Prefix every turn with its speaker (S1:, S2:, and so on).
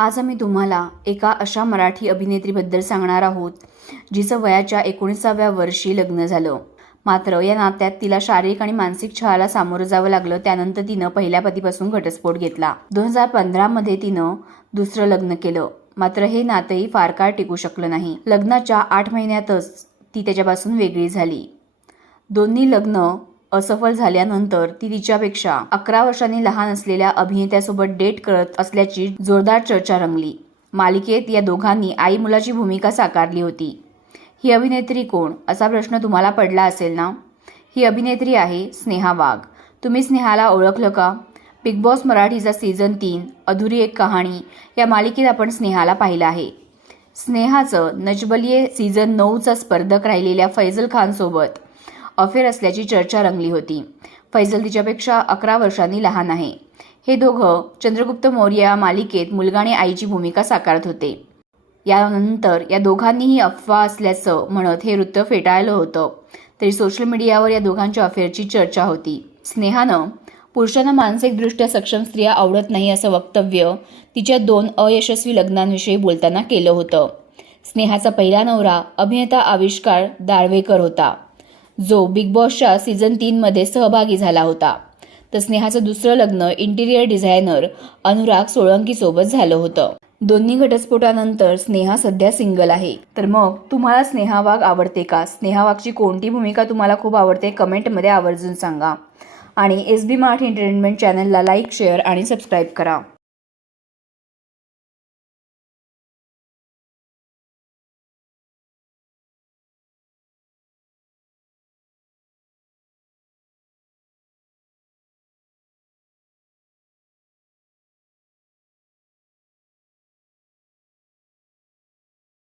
S1: आज आम्ही तुम्हाला एका अशा मराठी अभिनेत्रीबद्दल सांगणार आहोत जिचं वयाच्या एकोणीसाव्या वर्षी लग्न झालं. मात्र या नात्यात तिला शारीरिक आणि मानसिक छळाला सामोरं जावं लागलं त्यानंतर तिनं पहिल्या पतीपासून घटस्फोट घेतला. दोन हजार पंधरामध्ये तिनं दुसरं लग्न केलं. मात्र हे नातंही फार काळ टिकू शकलं नाही. लग्नाच्या आठ महिन्यातच ती त्याच्यापासून वेगळी झाली. दोन्ही लग्न असफल झाल्यानंतर ती तिच्यापेक्षा अकरा वर्षांनी लहान असलेल्या अभिनेत्यासोबत डेट करत असल्याची जोरदार चर्चा रंगली. मालिकेत या दोघांनी आई मुलाची भूमिका साकारली होती. ही अभिनेत्री कोण? असा प्रश्न तुम्हाला पडला असेल ना? ही अभिनेत्री आहे स्नेहा वाघ. तुम्ही स्नेहाला ओळखलं का? बिग बॉस मराठीचा सीझन तीन अधुरी एक कहाणी या मालिकेत आपण स्नेहाला पाहिलं आहे. स्नेहाचं नजबलिये सीझन नऊचा स्पर्धक राहिलेल्या फैजल खानसोबत अफेअर असल्याची चर्चा रंगली होती. फैजल तिच्यापेक्षा अकरा वर्षांनी लहान आहे. हे दोघं चंद्रगुप्त मौर्य मालिकेत मुलगा आणि आईची भूमिका साकारत होते. यानंतर या दोघांनीही अफवा असल्याचं म्हणत हे वृत्त फेटाळलं होतं. तरी सोशल मीडियावर या दोघांच्या अफेअरची चर्चा होती. स्नेहानं पुरुषांना मानसिकदृष्ट्या सक्षम स्त्रिया आवडत नाही असं वक्तव्य तिच्या दोन अयशस्वी लग्नांविषयी बोलताना केलं होतं. स्नेहाचा पहिला नवरा अभिनेता आविष्कार दाळवेकर होता. जो बिग बॉसच्या सीझन तीनमध्ये सहभागी झाला होता. तर स्नेहाचं दुसरं लग्न इंटिरियर डिझायनर अनुराग सोळंकीसोबत झालं होतं. दोन्ही घटस्फोटानंतर स्नेहा सध्या सिंगल आहे. तर मग तुम्हाला स्नेहा वाघ आवडते का? स्नेहा वाघची कोणती भूमिका तुम्हाला खूप आवडते? कमेंटमध्ये आवर्जून सांगा. आणि एस बी मराठी एंटरटेनमेंट चॅनलला लाईक शेअर आणि सबस्क्राईब करा.